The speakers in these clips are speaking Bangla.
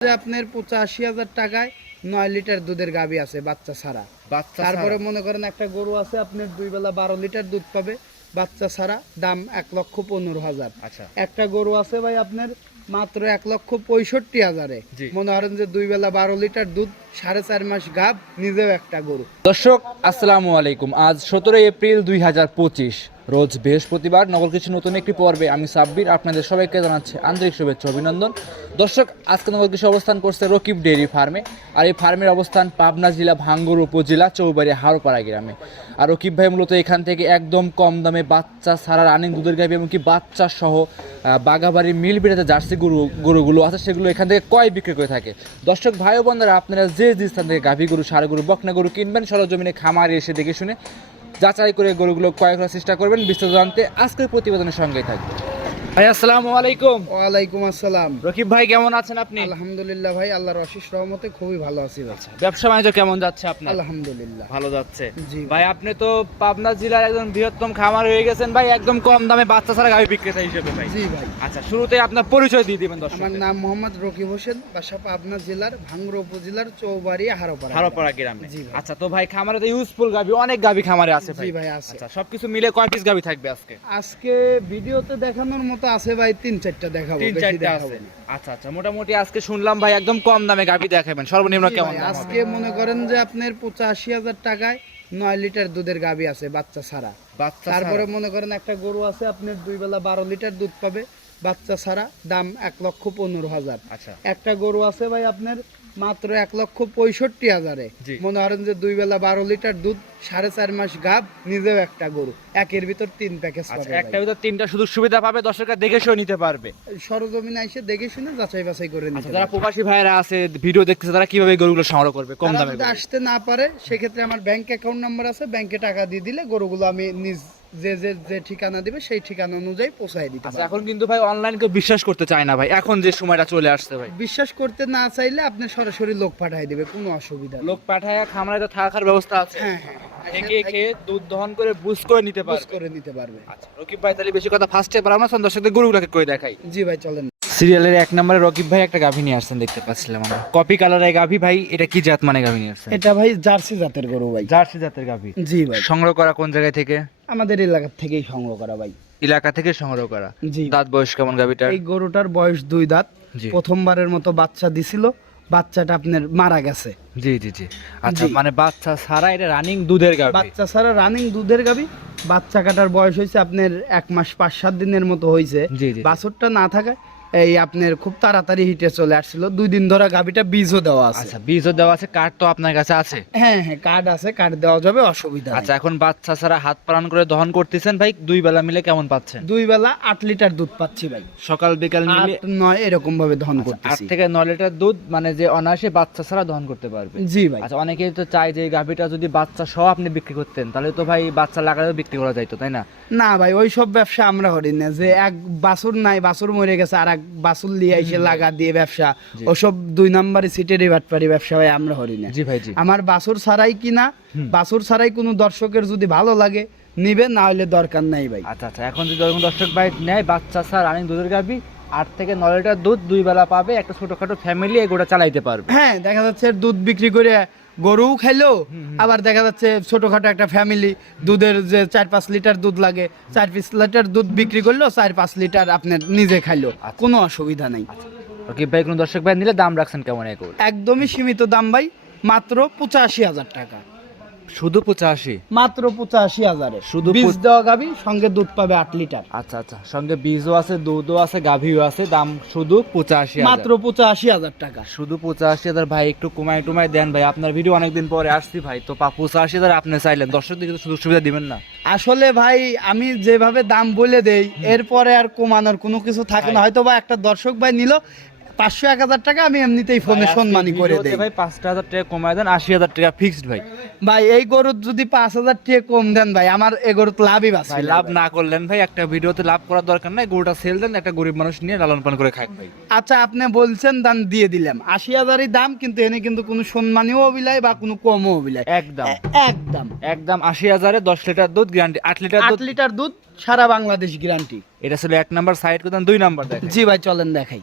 আপনার পঁচাশি হাজার টাকায় নয় লিটার দুধের গাবি আছে বাচ্চা ছাড়া। বাচ্চা তারপরে মনে করেন একটা গরু আছে আপনার দুই বেলা বারো লিটার দুধ পাবে বাচ্চা ছাড়া দাম এক লক্ষ পনেরো হাজার। আচ্ছা। একটা গরু আছে ভাই আপনার মাত্র এক লক্ষ পঁয়ষট্টি হাজারে। মনে করেন যে দুই বেলা বারো লিটার দুধ সাড়ে চার মাস গাব নিজেও একটা গরু। দর্শক আসসালামু আলাইকুম। আজ সতেরোই এপ্রিল দুই হাজার পঁচিশ। রোজ বৃহস্পতিবার নগর কিছু নতুন একটি পর্বে আমি সাব্বির, আপনাদের সবাইকে জানাচ্ছি আন্তরিক শুভেচ্ছা অভিনন্দন। দর্শক, আজকে নগর কিছু অবস্থান করছে রকিব ডেইরি ফার্মে, আর এই ফার্মের অবস্থান পাবনা জেলা ভাঙ্গুর উপজেলা চৌবাড়ি হারোপাড়া গ্রামে। আর রকিব ভাই মূলত এখান থেকে একদম কম দামে বাচ্চা সারা রানিং দুধের গাভি এমনকি বাচ্চা সহ বাগাবাড়ি মিল বিড়াতে জার্সি গরু, গরুগুলো আছে, সেগুলো এখান থেকে কয় বিক্রি করে থাকে। দর্শক, ভাই বোনেরা, আপনারা যে যে স্থান থেকে গাভী গরু, সার গরু, বকনা গরু কিনবেন, সরজমিনে খামারে এসে দেখে শুনে যাচাই করে গরুগুলো ক্রয় করার চেষ্টা করবেন। বিস্তারিত জানতে আজকের প্রতিবেদনের সঙ্গেই থাকবে ভাই আসসালামু আলাইকুম। ওয়ালাইকুম আসসালাম। রকিব ভাই কেমন আছেন আপনি? আলহামদুলিল্লাহ ভাই আল্লাহর অশেষ রহমতে খুবই ভালো আছি ভাই। ব্যবসা বাণিজ্য কেমন যাচ্ছে আপনার? আলহামদুলিল্লাহ। ভালো যাচ্ছে। জি ভাই। আপনি তো পাবনা জেলার একজন বৃহত্তম খামার হয়ে গেছেন ভাই একদম কম দামে বাচ্চা ছাড়া গাভী বিক্রেতা হিসেবে ভাই। জি ভাই। আচ্ছা শুরুতে আপনার পরিচয় দিয়ে দিবেন দর্শক আমার নাম মোহাম্মদ রকিব হোসেন বাসা পাবনা জেলার ভাঙ্গুর উপজেলার চৌবাড়ি হারোপাড়া হারোপাড়া গ্রামে। জি আচ্ছা তো ভাই খামারে তো ইউজফুল গাভী অনেক গাভী খামারে আছে ভাই জি ভাই। আছে। আচ্ছা সবকিছু মিলে কয় পিস গাভী থাকবে আজকে? আজকে ভিডিওতে দেখানোর মতো আছে ভাই তিন চারটা দেখাবো তিন চারটা আছে। আচ্ছা আচ্ছা মোটামুটি আজকে শুনলাম ভাই একদম কম দামে গাভী দেখাবেন সর্বনিম্ন কেমন? আজকে মনে করেন যে আপনার পঁচাশি হাজার টাকায় নয় লিটার দুধের গাভি আছে বাচ্চা ছাড়া। বাচ্চা তারপরে মনে করেন একটা গরু আছে আপনি দুই বেলা বারো লিটার দুধ পাবে। বাচ্চা ছাড়া দাম এক লক্ষ পনেরো হাজার। আচ্ছা। একটা গরু আছে ভাই আপনার মাত্র এক লক্ষ পঁয়ষট্টি হাজারে। মনে করেন যে দুই বেলা বারো লিটার দুধ সাড়ে চার মাস গাব নিজেও একটা গরু। একের ভিতর তিন প্যাকেজ আচ্ছা একটা ভিতর তিনটা সুযোগ সুবিধা পাবে দর্শকরা দেখে শুনে নিতে পারবে। সরজমিনে এসে দেখে শুনে যাচাই বাছাই করে আচ্ছা নিতে যারা পারবে। প্রবাসী ভাইরা আছে ভিডিও দেখতেছে তারা কীভাবে গরুগুলো সংগ্রহ করবে কম দামে আসতে না পারে সেক্ষেত্রে আমার ব্যাংক অ্যাকাউন্ট নাম্বার আছে ব্যাংকে টাকা দিয়ে দিলে গরুগুলো আমি নিজ যে যে যে ঠিকানা দিবে সেই ঠিকানা অনুযায়ী পৌঁছায় দিতে আচ্ছা এখন কিন্তু ভাই অনলাইন কেউ বিশ্বাস করতে চায় না ভাই। এখন যে সময়টা চলে আসছে ভাই। বিশ্বাস করতে না চাইলে আপনি সরাসরি লোক পাঠাই দিবে কোনো অসুবিধা নেই। লোক পাঠায় খামারে তো থাকার ব্যবস্থা আছে। হ্যাঁ হ্যাঁ থেকে খেয়ে দুধ দহন করে বুঝ করে নিতে বুঝ পারবে। করে নিতে পারবে। আচ্ছা রকিব ভাই তাহলে বেশি কথা ফার্স্টে পারলাম না শোন সাথে গরুগুলোকে করে দেখাই? জি ভাই চলেন। সিরিয়ালের এক নম্বরে রকিব ভাই একটা গাভী নিয়ে আসছেন দেখতে পাচ্ছিলাম আমরা। কপি কালার কালারের গাভী ভাই এটা কি জাত মানে গাভী নিয়ে আসছেন? এটা ভাই জার্সি জাতের গরু ভাই। জার্সি জাতের গাভী। জি ভাই। সংগ্রহ করা কোন জায়গা থেকে? আমাদের এলাকা থেকেই সংগ্রহ করা ভাই। এলাকা থেকে সংগ্রহ করা? জি। দাঁত বয়স কেমন গাবিটার এই গরুটার বয়স দুই দাঁত। জি। প্রথমবারের মতো বাচ্চা দিছিল বাচ্চাটা আপনার মারা গেছে। জি জি জি। আচ্ছা জি। মানে বাচ্চা সারা এটা রানিং দুধের গাবি বাচ্চা ছাড়া রানিং দুধের গাবি বাচ্চা কাটার বয়স হয়েছে আপনার এক মাস পাঁচ সাত দিনের মতো হয়েছে। জি জি। বাছরটা না থাকায় এই আপনার খুব তাড়াতাড়ি হিটে চলে আসছিল। দুই দিন ধরে গাবিটা বীজও দেওয়া আছে। আচ্ছা বীজও দেওয়া আছে কার্ড তো আপনার কাছে আছে? হ্যাঁ হ্যাঁ কার্ড আছে কার্ড দেওয়া যাবে অসুবিধা আচ্ছা এখন বাচ্চা ছাড়া হাত পালন করে দহন করতেছেন ভাই দুই বেলা মিলে কেমন পাচ্ছেন? দুই বেলা আট লিটার দুধ পাচ্ছি ভাই। সকাল বিকাল মিলে নয় এরকম ভাবে ধন আট থেকে ন লিটার দুধ মানে যে অনায়াসে বাচ্চা ছাড়া দহন করতে পারবে। জি ভাই। আচ্ছা অনেকেই তো চায় যে গাভীটা যদি বাচ্চা সহ আপনি বিক্রি করতেন তাহলে তো ভাই বাচ্চা লাগালেও বিক্রি করা যাইতো তাই না? না ভাই ওই সব ব্যবসা আমরা করি না। যে এক বাছুর নাই বাছুর মরে গেছে আর এক বাছুর লিয়ে এসে লাগা দিয়ে ব্যবসা। ওসব দুই নাম্বারে বাটপারি ব্যবসা ভাই আমরা করি না। জি ভাই জি। আমার বাছুর ছাড়াই কিনা বাছুর ছাড়াই কোনো দর্শকের যদি ভালো লাগে নিবে না হলে দরকার নাই ভাই। আচ্ছা আচ্ছা এখন যদি দর্শক ভাই নেয় বাচ্চা ছাড়া রানিং দুধের গাভী আট থেকে ন লিটার দুধ দুই বেলা পাবে একটা ছোটখাটো ফ্যামিলি এগুলো চালাইতে পারবে। হ্যাঁ দেখা যাচ্ছে দুধ বিক্রি করে গরুও খেলো আবার দেখা যাচ্ছে ছোটখাটো একটা ফ্যামিলি দুধের যে চার পাঁচ লিটার দুধ লাগে চার পাঁচ লিটার দুধ বিক্রি করল চার পাঁচ লিটার আপনার নিজে খাইলো। কোনো অসুবিধা নাই। ওকে ভাই কোনো দর্শক ভাই নিলে দাম রাখছেন কেমন একদমই সীমিত দাম ভাই মাত্র পঁচাশি হাজার টাকা। শুধু পঁচাশি? মাত্র পঁচাশি হাজারে শুধু বীজ দেওয়া গাবি সঙ্গে দুধ পাবে আট লিটার। আচ্ছা আচ্ছা সঙ্গে বীজও আছে দুধও আছে গাভীও আছে দাম শুধু পঁচাশি মাত্র পঁচাশি হাজার টাকা। শুধু পঁচাশি হাজার ভাই একটু কমাই টুমাই দেন ভাই আপনার ভিডিও অনেকদিন পরে আসছি ভাই তো পঁচাশি হাজার আপনি চাইলেন দর্শকদের সুযোগ সুবিধা দিবেন না। আসলে ভাই আমি যেভাবে দাম বলে দেই এরপরে আর কমানোর কোনো কিছু থাকে না। হয়তো বা একটা দর্শক ভাই নিল পাঁচশো এক হাজার টাকা আমি এমনিতেই ফোনে ভাই, সম্মানী আজকে করে দেই। ভাই পাঁচটা হাজার টাকা কমাই দেন আশি হাজার টাকা ফিক্সড ভাই। ভাই এই গরুর যদি পাঁচ হাজার টাকা কম দেন ভাই আমার এই গরুর লাভই ভাই লাভ না করলেন ভাই একটা ভিডিওতে লাভ করার দরকার নাই গরুটা সেল দেন একটা গরিব মানুষ নিয়ে লালন পালন করে খাক ভাই। আচ্ছা আপনি বলছেন দাম দিয়ে দিলাম। আশি হাজারই দাম কিন্তু এনে কিন্তু কোনো সম্মানীয় অবিলায় বা কোনো কমও অবিলায় একদম। একদম। একদম আশি হাজারে দশ লিটার দুধ গ্যারান্টি আট লিটার আট লিটার দুধ সারা বাংলাদেশ গ্যারান্টি এটা ছিল এক নাম্বার সাইড করতেন দুই নাম্বার জি ভাই চলেন দেখাই।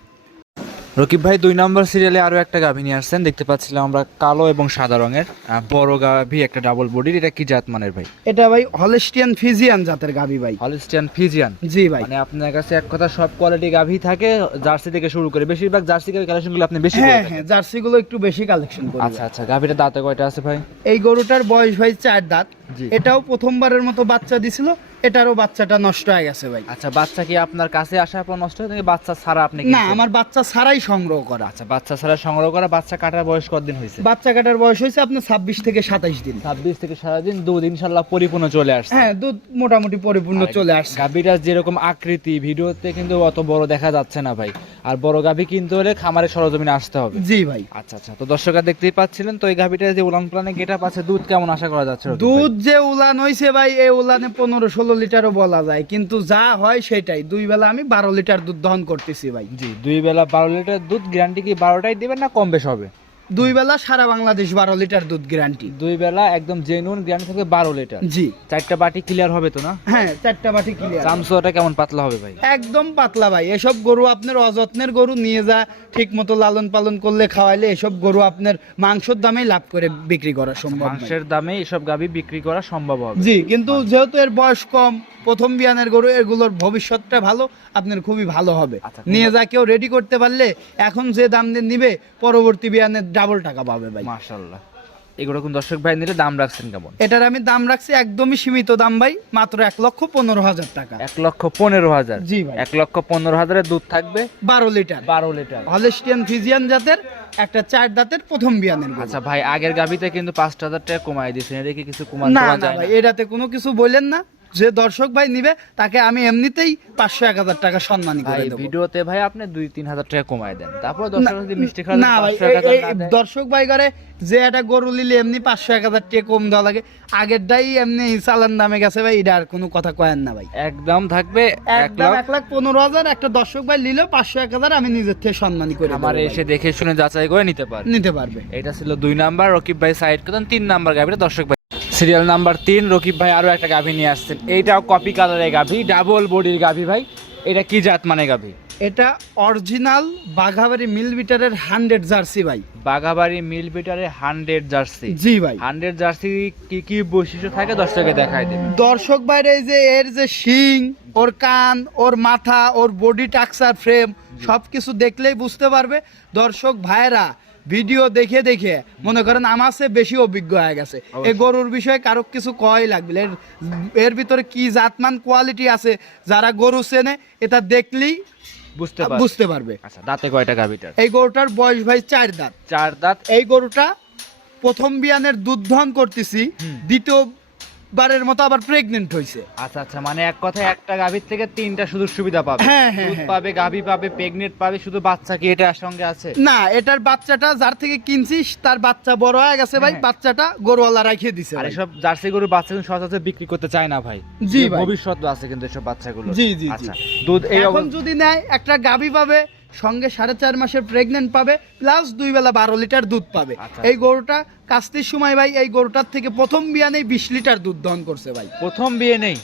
রকিব ভাই দুই নম্বর সিরিয়ালে আরও একটা গাভী নিয়ে আসছেন। দেখতে পাচ্ছিলাম আমরা কালো এবং সাদা রঙের। বড় গাভী একটা ডাবল বডির এটা কি জাত মানের ভাই? এটা ভাই হলেস্টিয়ান ফিজিয়ান জাতের গাভী ভাই। হলিস্টিয়ান ফিজিয়ান জি ভাই। মানে আপনার কাছে এক কথা সব কোয়ালিটি গাভী থাকে জার্সি থেকে শুরু করে। বেশিরভাগ জার্সি গাভী কালেকশনগুলো আপনি বেশি হ্যাঁ হ্যাঁ জার্সি গুলো একটু বেশি কালেকশন করি আচ্ছা আচ্ছা গাভীটা দাঁতে কয়টা আছে ভাই? এই গরুটার বয়স ভাই চার দাঁত। এটাও প্রথমবারের মতো বাচ্চা দিছিল এটারও বাচ্চাটা নষ্ট হয়ে গেছে ভাই। আচ্ছা বাচ্চা কি আপনার কাছে আসার পর নষ্ট হয় নাকি বাচ্চা ছাড়া আপনি না আমার বাচ্চা ছাড়াই সংগ্রহ করা। আচ্ছা বাচ্চা ছাড়া সংগ্রহ করা বাচ্চা কাটার বয়স কতদিন হয়েছে? বাচ্চা কাটার বয়স হয়েছে আপনার ছাব্বিশ থেকে সাতাইশ দিন। ছাব্বিশ থেকে সারাদিন দুধ ইনশাল্লাহ পরিপূর্ণ চলে আসছে। হ্যাঁ দুধ মোটামুটি পরিপূর্ণ চলে আসছে। গাভীটা যেরকম আকৃতি ভিডিওতে কিন্তু অত বড় দেখা যাচ্ছে না ভাই। আর বড় গাভী কিনতে হলে খামারে সরজমিনে আসতে হবে। জি ভাই। আচ্ছা আচ্ছা তো দর্শকরা দেখতেই পাচ্ছিলেন তো এই গাভীটা যে উলান প্লানে গেটা পাচ্ছে দুধ কেমন আশা করা যাচ্ছে দুধ যে উলান হয়েছে ভাই এই উলানে পনেরো ষোলো লিটারও বলা যায়। কিন্তু যা হয় সেটাই। দুই বেলা আমি বারো লিটার দুধ দহন করতেছি ভাই। জি, দুই বেলা বারো লিটার দুধ গ্যারান্টি কি বারোটাই দিবেন না কম বেশ হবে? দুই বেলা সারা বাংলাদেশ বারো লিটার দুধ গ্যারান্টি দুই বেলা একদম জেনুইন গ্যারান্টি থাকবে বারো লিটার। জি। চারটা বাটি ক্লিয়ার হবে তো না? হ্যাঁ চারটা বাটি ক্লিয়ার চামচুয়াটা কেমন পাতলা হবে ভাই? একদম পাতলা ভাই। এসব গরু আপনার অযত্নের গরু নিয়ে যা ঠিক মতো লালন পালন করলে খাওয়াইলে এসব গরু আপনার মাংসের দামেই লাভ করে বিক্রি করা সম্ভব মাংসের দামে এসব গাভী বিক্রি করা সম্ভব হবে। জি কিন্তু যেহেতু এর বয়স কম প্রথম বিয়ানের গরু এগুলোর ভবিষ্যৎটা ভালো আপনার খুবই ভালো হবে। আচ্ছা, নিয়ে যা কেউ রেডি করতে পারলে এখন যে দাম দিয়ে নিবে পরবর্তী বিয়ানের ডাবল টাকা পাবে ভাই। মাশাল্লাহ এগুলো কোন দর্শক ভাই নিলে দাম রাখছেন কেমন? এটার আমি দাম রাখছি একদমই সীমিত দাম ভাই মাত্র এক লক্ষ পনেরো হাজার টাকা। এক লক্ষ পনেরো হাজার। জি ভাই। এক লক্ষ পনেরো হাজারের দুধ থাকবে বারো লিটার। বারো লিটার। হলেস্টিয়ান ফিজিয়ান জাতের একটা চার দাঁতের প্রথম বিয়ানের আচ্ছা ভাই আগের গাভিতে কিন্তু পাঁচ হাজার টাকা কমাই দিয়েছেন এটা কি কিছু কমান না না যায় না। ভাই এটাতে কোনো কিছু বললেন না যে দর্শক ভাই নিবে তাকে আমি এমনিতেই পাঁচশো এক হাজার টাকা সম্মানী করে দেবো। ভিডিওতে ভাই আপনি দুই তিন হাজার টাকা কমাই দেন। তারপর দর্শক যদি মিষ্টি খাওয়া না ভাই? দর্শক ভাই করে যে একটা গরু নিলে এমনি পাঁচশো এক হাজার টাকা কম দেওয়া লাগে। আগেরটাই এমনি চালান দামে গেছে ভাই এটা আর কোনো কথা কয়েন না ভাই। একদম থাকবে একদম এক লাখ পনেরো হাজার একটা দর্শক ভাই নিলেও পাঁচশো এক হাজার আমি নিজের থেকে সম্মানী করে আমার এসে দেখে শুনে যাচাই করে নিতে পারে নিতে পারবে। এটা ছিল দুই নাম্বার রকিব ভাই সাইড করতেন তিন নাম্বার গাভিটা দর্শক ভাই সিরিয়াল নাম্বার তিন। রকিব ভাই আরও একটা গাভী নিয়ে আসছেন। এইটাও কপি কালারের গাভী ডাবল বডির গাভী ভাই। এটা কি জাত মানে গাভী? এটা অরিজিনাল বাঘাবাড়ি মিল বিটারের হান্ড্রেড জার্সি ভাই। বাঘাবাড়ি মিল বিটারে হান্ড্রেড জার্সি জি ভাই। হান্ড্রেড জার্সি কি কি বৈশিষ্ট্য থাকে? দর্শকে দেখায় দেবে দর্শক বাইরে এই যে এর যে শিং ওর কান ওর মাথা ওর বডি টাক্সার ফ্রেম সব কিছু দেখলেই বুঝতে পারবে। দর্শক ভাইরা ভিডিও দেখে দেখে মনে করেন আমার চেয়ে বেশি অভিজ্ঞ হয়ে গেছে। এই গরুর বিষয়ে কারও কিছু কয় লাগবে? এর এর ভিতরে কি জাতমান কোয়ালিটি আছে যারা গরু চেনে এটা দেখলেই বুঝতে বুঝতে পারবে। আচ্ছা দাঁতে কয়টা গাভিটার এই গরুটার বয়স ভাই চার দাঁত। চার দাঁত। এই গরুটা প্রথম বিয়ানের দুধ দহন করতেছি দ্বিতীয় বারের মতো আবার প্রেগনেন্ট হয়েছে আচ্ছা আচ্ছা মানে এক কথায় একটা গাভীর থেকে তিনটা সুযোগ সুবিধা পাবে হ্যাঁ, হ্যাঁ, দুধ হ্যাঁ। পাবে গাভী পাবে প্রেগনেন্ট পাবে শুধু বাচ্চা কি এটা সঙ্গে আছে না এটার বাচ্চাটা যার থেকে কিনছিস তার বাচ্চা বড় হয়ে গেছে ভাই। বাচ্চাটা গরুওয়ালা রাখিয়ে দিছে আর। এসব জার্সি গরুর বাচ্চা কিন্তু সচরাচর বিক্রি করতে চায় না ভাই জি ভাই। ভবিষ্যৎ আছে কিন্তু এসব বাচ্চাগুলো জি, জি, জি। আচ্ছা দুধ এই এখন যদি নেয় একটা গাভী পাবে সঙ্গে সাড়ে চার মাসের প্রেগনেন্ট পাবে প্লাস দুই বেলা বারো লিটার দুধ পাবে। আচ্ছা। এই গরুটা কাস্তির সময় ভাই এই গরুটার থেকে প্রথম বিয়ে নেই বিশ লিটার দুধ দহন করছে ভাই। প্রথম বিয়ে নেই?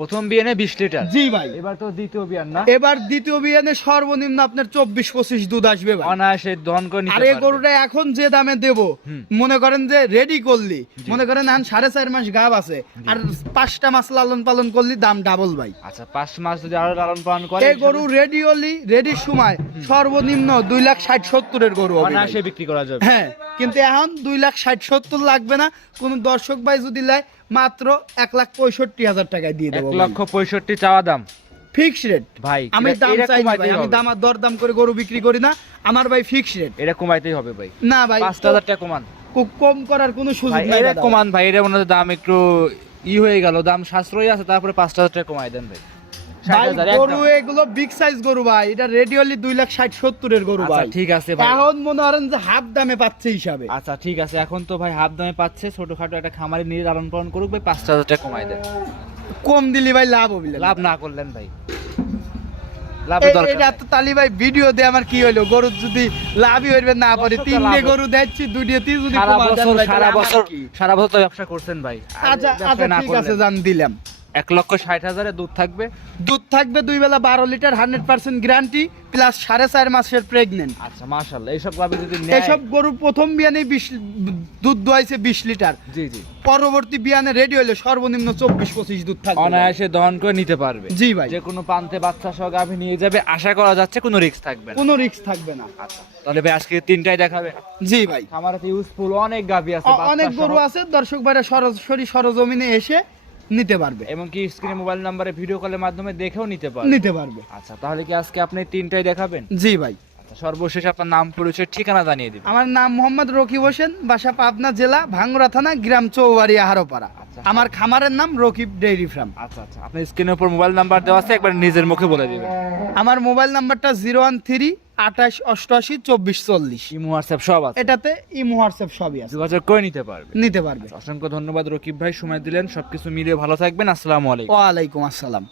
প্রথম বিয়ে নেই বিশ লিটার। জি ভাই। এবার তো দ্বিতীয় বিয়ার না? এবার দ্বিতীয় বিয়ানে সর্বনিম্ন আপনার চব্বিশ পঁচিশ দুধ আসবে ভাই। অনায়াসে দহন করে নিতে আর এই গরুটা এখন যে দামে দেব মনে করেন যে রেডি করলি মনে করেন এখন সাড়ে চার মাস গাব আছে আর পাঁচটা মাস লালন পালন করলি দাম ডাবল ভাই। আচ্ছা পাঁচ মাস যদি আরও লালন পালন করে এই গরু রেডি হলি রেডির সময় সর্বনিম্ন দুই লাখ ষাট সত্তরের গরু হবে অনায়াসে বিক্রি করা যাবে। হ্যাঁ কিন্তু এখন দুই লাখ ষাট সত্তর লাগবে না। কোন দর্শক ভাই যদি লাই মাত্র এক লাখ পঁয়ষট্টি হাজার টাকায় দিয়ে এক দেবো লক্ষ পঁয়ষট্টি চাওয়া দাম। ফিক্স রেট ভাই আমি দাম চাই না ভাই আমি দাম আর দর দাম করে গরু বিক্রি করি না আমার ভাই ফিক্স রেট এটা কমাইতেই হবে ভাই। না ভাই পাঁচ হাজার টাকা কমান। খুব কম করার কোনো সুযোগ নাই এটা কমান ভাই এটা মনে দাম একটু ই হয়ে গেল দাম সাশ্রয়ী আছে তারপরে পাঁচ হাজার টাকা কমাই দেন ভাই। গরু এগুলো বিগ সাইজ গরু ভাই। এটা রেডিওলি দুই লাখ ষাট সত্তরের গরু আচ্ছা ভাই। ঠিক আছে এখন মনে করেন যে হাফ দামে পাচ্ছে হিসাবে। আচ্ছা ঠিক আছে। এখন তো ভাই হাফ দামে পাচ্ছে। ছোটখাটো একটা খামারে নিয়ে লালন পালন করুক ভাই পাঁচ হাজার টাকা কমাই দেন কম দিলি ভাই লাভ হবে। লাভ না করলেন ভাই। লাভ এই- দরকার এটা তো তালি ভাই ভিডিও দিয়ে আমার কি হইল? গরুর যদি লাভই হইবে না পারে তিনটে গরু দেখছি যদি সারা বছর সারা বছর কি? সারা বছর তো ব্যবসা করছেন ভাই। আচ্ছা আচ্ছা ঠিক আছে জান দিলাম। এক লক্ষ ষাট হাজারে দুধ থাকবে? দুধ থাকবে দুই বেলা বারো litre hundred percent guarantee plus সাড়ে চার মাসের প্রেগনেন্ট আচ্ছা মাশাল্লাহ এইসব গাভি যদি নেয় এসব গরু প্রথম বিয়ানে বিশ দুধ দোয়াইছে বিশ লিটার। জি জি। পরবর্তী বিয়ানে রেডি হলে সর্বনিম্ন চব্বিশ পঁচিশ দুধ থাকবে। অনায়াসে দহন করে নিতে পারবে। জি ভাই। যে কোনো পান্তে বাচ্চা সহ গাভি নিয়ে যাবে আশা করা যাচ্ছে কোনো রিস্ক থাকবে কোনো রিস্ক থাকবে না। আচ্ছা তাহলে ভাই আজকে তিনটাই দেখাবে। জি ভাই। আমার ইউজফুল অনেক গাভি আছে অনেক গরু আছে দর্শক ভাইরা সরাসরি সরজমিনে এসে নিতে পারবে। এবং কি স্ক্রিনে মোবাইল নাম্বারে ভিডিও কলের মাধ্যমে দেখেও নিতে পারবে। নিতে পারবে। আচ্ছা তাহলে কি আজকে আপনি তিনটাই দেখাবেন? জি ভাই। সর্বশেষ আপনার নাম পরিচয় ঠিকানা জানিয়ে দিবেন। আমার নাম মোহাম্মদ রকিব হোসেন বাসা পাবনা জেলা ভাঙ্গুরা থানা গ্রাম চৌবাড়ি আহারোপাড়া। আচ্ছা। আমার খামারের নাম রকিব ডেইরি ফার্ম। আচ্ছা আচ্ছা। আপনার স্ক্রিনের উপর মোবাইল নাম্বার দেওয়া আছে একবার নিজের মুখে বলে দিবেন। আমার মোবাইল নাম্বারটা জিরো ওয়ান থ্রি আঠাশ অষ্টআশি চব্বিশ চল্লিশ। ইমো হোয়াটসঅ্যাপ সব আছে। এটাতে ইমো হোয়াটসঅ্যাপ সবই আছে। যোগাযোগ করে নিতে পারবে নিতে পারবে। অসংখ্য ধন্যবাদ রকিব ভাই সময় দিলেন সবকিছু মিলিয়ে ভালো থাকবেন। আসসালামু আলাইকুম। ওয়ালাইকুম আসসালাম।